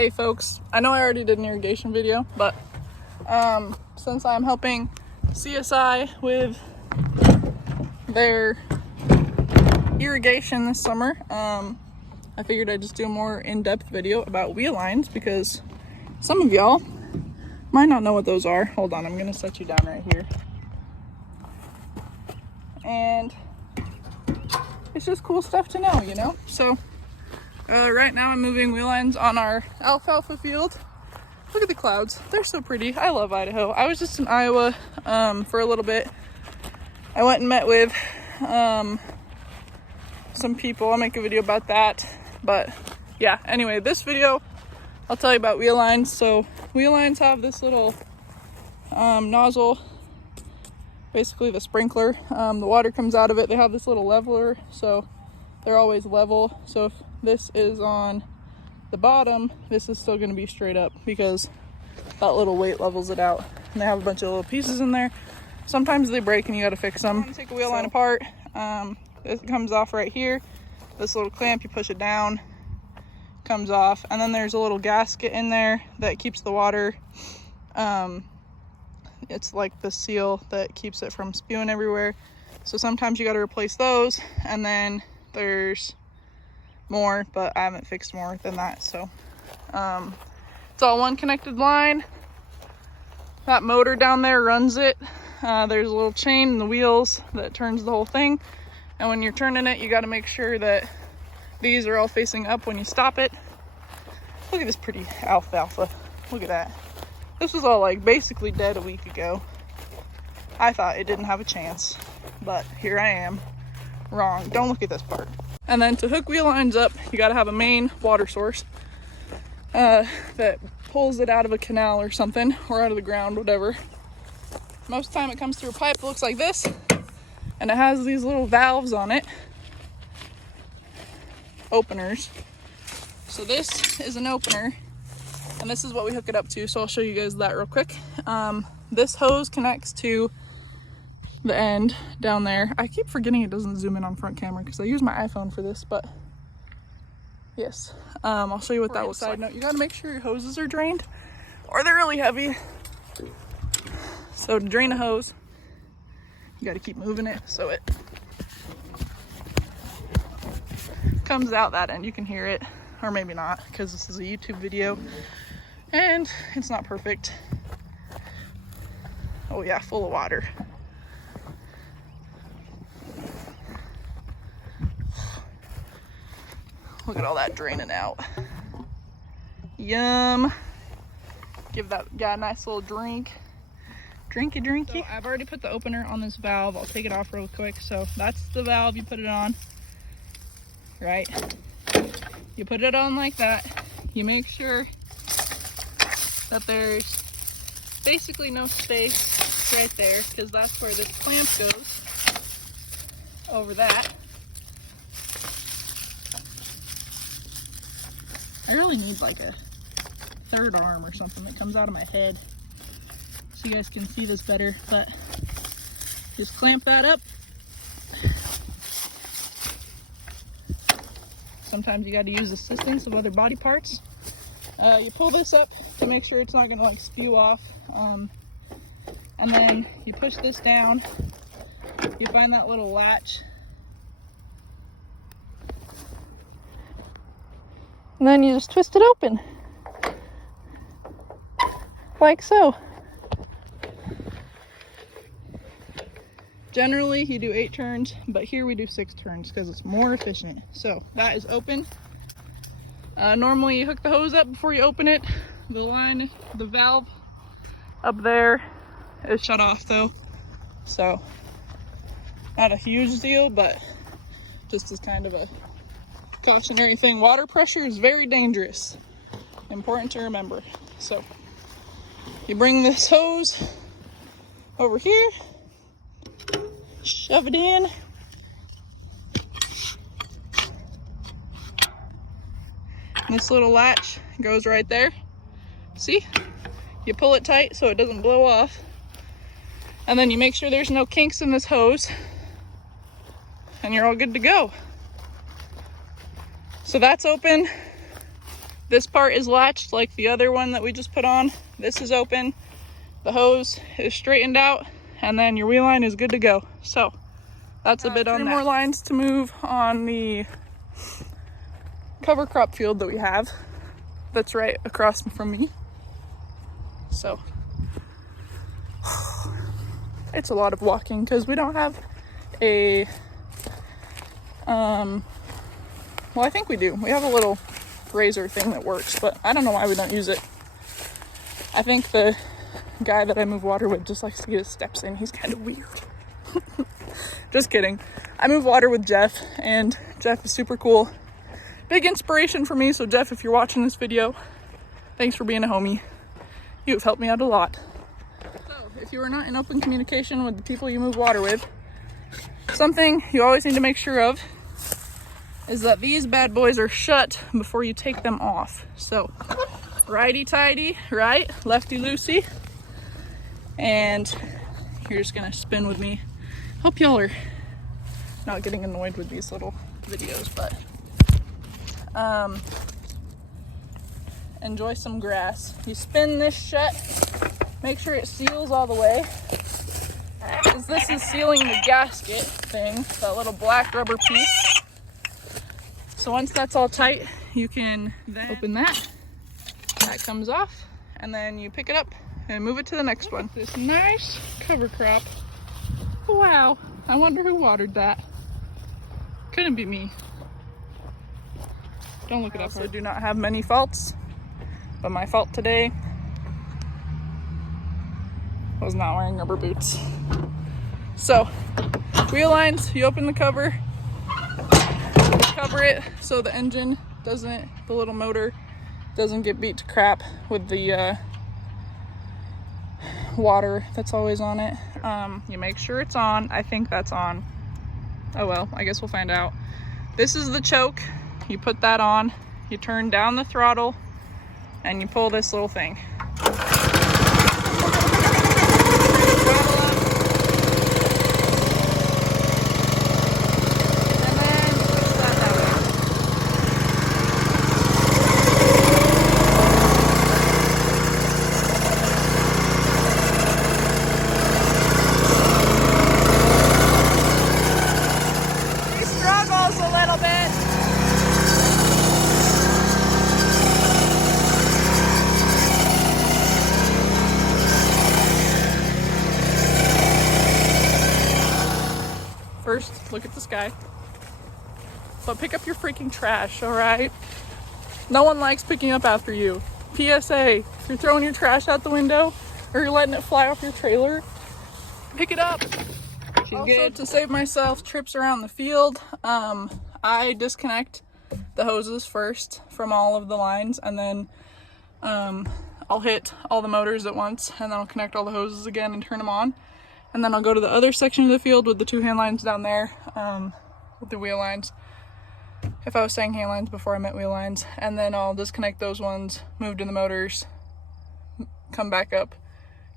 Hey folks, I know I already did an irrigation video, but since I'm helping CSI with their irrigation this summer, I figured I'd just do a more in-depth video about wheel lines because some of y'all might not know what those are. Hold on, I'm gonna set you down right here. And it's just cool stuff to know, you know? So right now I'm moving wheel lines on our alfalfa field. Look at the clouds, they're so pretty. I love Idaho. I was just in Iowa for a little bit. I went and met with some people. I'll make a video about that. But yeah, anyway, this video I'll tell you about wheel lines. So wheel lines have this little nozzle, basically the sprinkler. The water comes out of it. They have this little leveler, so they're always level. So if this is on the bottom, this is still going to be straight up because that little weight levels it out. And they have a bunch of little pieces in there. Sometimes they break and you got to fix them. Take a wheel line apart. It comes off right here. This little clamp, you push it down, comes off, and then there's a little gasket in there that keeps the water. It's like the seal that keeps it from spewing everywhere. So sometimes you got to replace those, and then there's more, but I haven't fixed more than that. So it's all one connected line. That motor down there runs it. There's a little chain in the wheels that turns the whole thing. And when you're turning it, you got to make sure that these are all facing up when you stop it. Look at this pretty alfalfa. Look at that. This was all like basically dead a week ago. I thought it didn't have a chance, but here I am, wrong. Don't look at this part. And then to hook wheel lines up, you got to have a main water source that pulls it out of a canal or something, or out of the ground, whatever. Most of the time it comes through a pipe that looks like this, and it has these little valves on it, openers. So this is an opener, and this is what we hook it up to. So I'll show you guys that real quick. This hose connects to the end down there. I keep forgetting it doesn't zoom in on front camera because I use my iPhone for this, but yes, I'll show you what that looks like. Side note, you gotta make sure your hoses are drained or they're really heavy. So to drain a hose, you got to keep moving it so it comes out that end. You can hear it, or maybe not, because this is a YouTube video and it's not perfect. Oh yeah, full of water. Look at all that draining out. Yum. Give that guy a nice little drink. Drinky drinky. So I've already put the opener on this valve. I'll take it off real quick. So that's the valve, you put it on, right? You put it on like that. You make sure that there's basically no space right there, because that's where this clamp goes, over that. I really need like a third arm or something that comes out of my head, so you guys can see this better, but just clamp that up. Sometimes you got to use assistance of other body parts. You pull this up to make sure it's not going to like spew off, and then you push this down. You find that little latch, and then you just twist it open like so. Generally you do 8 turns, but here we do 6 turns because it's more efficient. So that is open. Normally you hook the hose up before you open it. The valve up there is shut off though, so not a huge deal, but just as kind of a cautionary thing. Water pressure is very dangerous, important to remember. So you bring this hose over here, shove it in, and this little latch goes right there. See? You pull it tight so it doesn't blow off, and then you make sure there's no kinks in this hose, and you're all good to go. So that's open. This part is latched like the other one that we just put on. This is open. The hose is straightened out, and then your wheel line is good to go. So that's a bit on that. 3 more lines to move on the cover crop field that we have. That's right across from me. So it's a lot of walking because we don't have a, well, I think we do. We have a little razor thing that works, but I don't know why we don't use it. I think the guy that I move water with just likes to get his steps in. He's kind of weird. Just kidding. I move water with Jeff, and Jeff is super cool. Big inspiration for me. So Jeff, if you're watching this video, thanks for being a homie. You have helped me out a lot. So if you are not in open communication with the people you move water with, something you always need to make sure of is that these bad boys are shut before you take them off. So righty-tighty, right? Lefty-loosey. And you're just gonna spin with me. Hope y'all are not getting annoyed with these little videos, but enjoy some grass. You spin this shut, make sure it seals all the way, because this is sealing the gasket thing, that little black rubber piece. So once that's all tight, you can then open that. That comes off, and then you pick it up and move it to the next one. This nice cover crop. Wow, I wonder who watered that. Couldn't be me. Don't look it up. I also do not have many faults, but my fault today was not wearing rubber boots. So, wheel lines, you open the cover, cover it so the engine doesn't, the little motor doesn't get beat to crap with the water that's always on it. You make sure it's on. I think that's on. Oh well, I guess we'll find out. This is the choke. You put that on, you turn down the throttle, and you pull this little thing. First, look at the sky. But pick up your freaking trash, alright? No one likes picking up after you. PSA, if you're throwing your trash out the window or you're letting it fly off your trailer, pick it up. She's also good. To save myself trips around the field, I disconnect the hoses first from all of the lines, and then I'll hit all the motors at once, and then I'll connect all the hoses again and turn them on. And then I'll go to the other section of the field with the 2 hand lines down there, with the wheel lines. If I was saying hand lines before, I meant wheel lines. And then I'll disconnect those ones, move to the motors, come back up,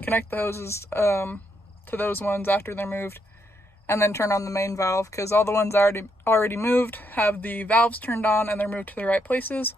connect the hoses to those ones after they're moved, and then turn on the main valve, because all the ones already moved have the valves turned on and they're moved to the right places.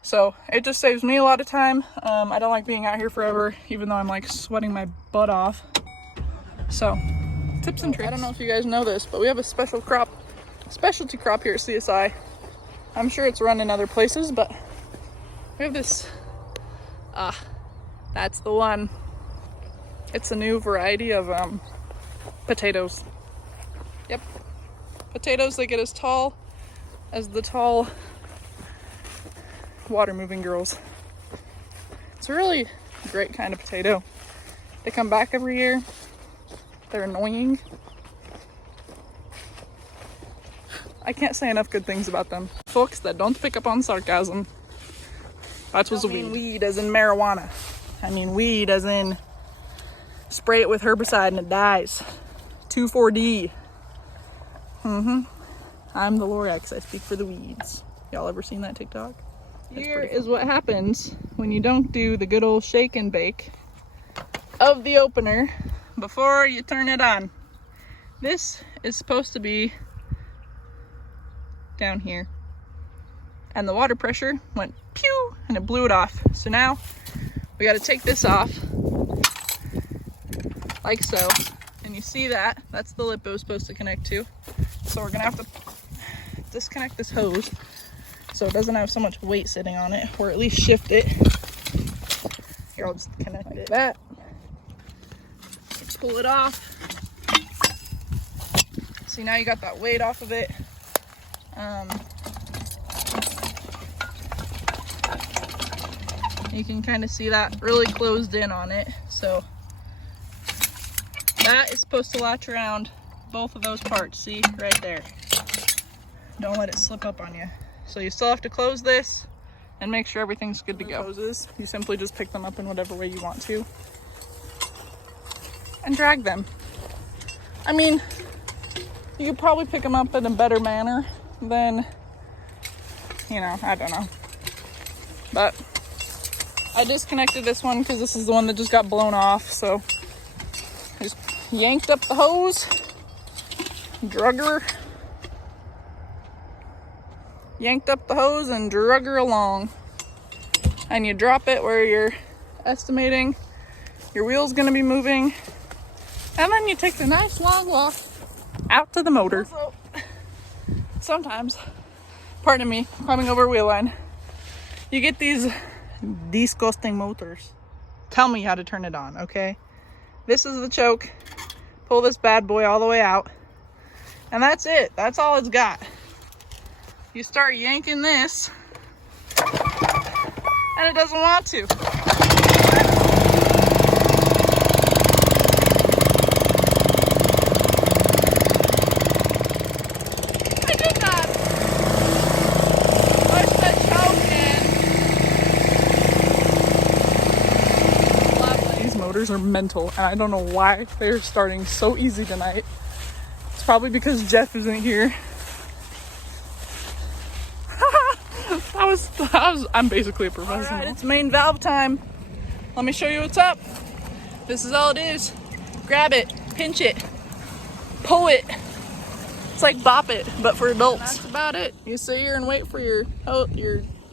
So it just saves me a lot of time. I don't like being out here forever, even though I'm like sweating my butt off. So, tips and tricks. I don't know if you guys know this, but we have a specialty crop here at CSI. I'm sure it's run in other places, but we have this, that's the one. It's a new variety of potatoes. Yep, potatoes that get as tall as the tall water moving girls. It's a really great kind of potato. They come back every year. They're annoying. I can't say enough good things about them. Folks that don't pick up on sarcasm. That was a weed. I mean weed as in marijuana. I mean weed as in spray it with herbicide and it dies. 2,4-D. I'm the Lorax. I speak for the weeds. Y'all ever seen that TikTok? Here is what happens when you don't do the good old shake and bake of the opener before you turn it on. This is supposed to be down here, and the water pressure went pew, and it blew it off. So now we got to take this off like so. And you see that, that's the lip it was supposed to connect to. So we're gonna have to disconnect this hose so it doesn't have so much weight sitting on it, or at least shift it. Here, I'll just connect it like that. Just pull it off. See, now you got that weight off of it. You can kind of see that really closed in on it. So that is supposed to latch around both of those parts. See, right there. Don't let it slip up on you. So you still have to close this and make sure everything's good to go. Hoses, you simply just pick them up in whatever way you want to and drag them. I mean, you could probably pick them up in a better manner than, you know, I don't know. But I disconnected this one because this is the one that just got blown off. So I just yanked up the hose, drug her, yanked up the hose and drug her along. And you drop it where you're estimating your wheel's gonna be moving. And then you take the nice long walk out to the motor. Also, sometimes, pardon me, climbing over a wheel line, you get these disgusting motors. Tell me how to turn it on, okay? This is the choke. Pull this bad boy all the way out. And that's it. That's all it's got. You start yanking this, and it doesn't want to. I did not push the choke in. These motors are mental, and I don't know why they're starting so easy tonight. It's probably because Jeff isn't here. I'm basically a professional. All right, it's main valve time. Let me show you what's up. This is all it is. Grab it, pinch it, pull it. It's like bop it, but for adults. And that's about it. You sit here and wait for your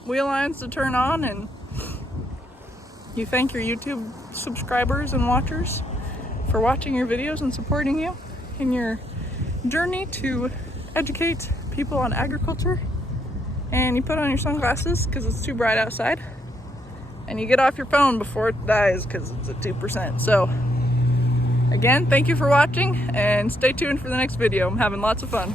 wheel lines to turn on, and you thank your YouTube subscribers and watchers for watching your videos and supporting you in your journey to educate people on agriculture. And you put on your sunglasses because it's too bright outside, and you get off your phone before it dies because it's at 2%. So again, thank you for watching, and stay tuned for the next video. I'm having lots of fun.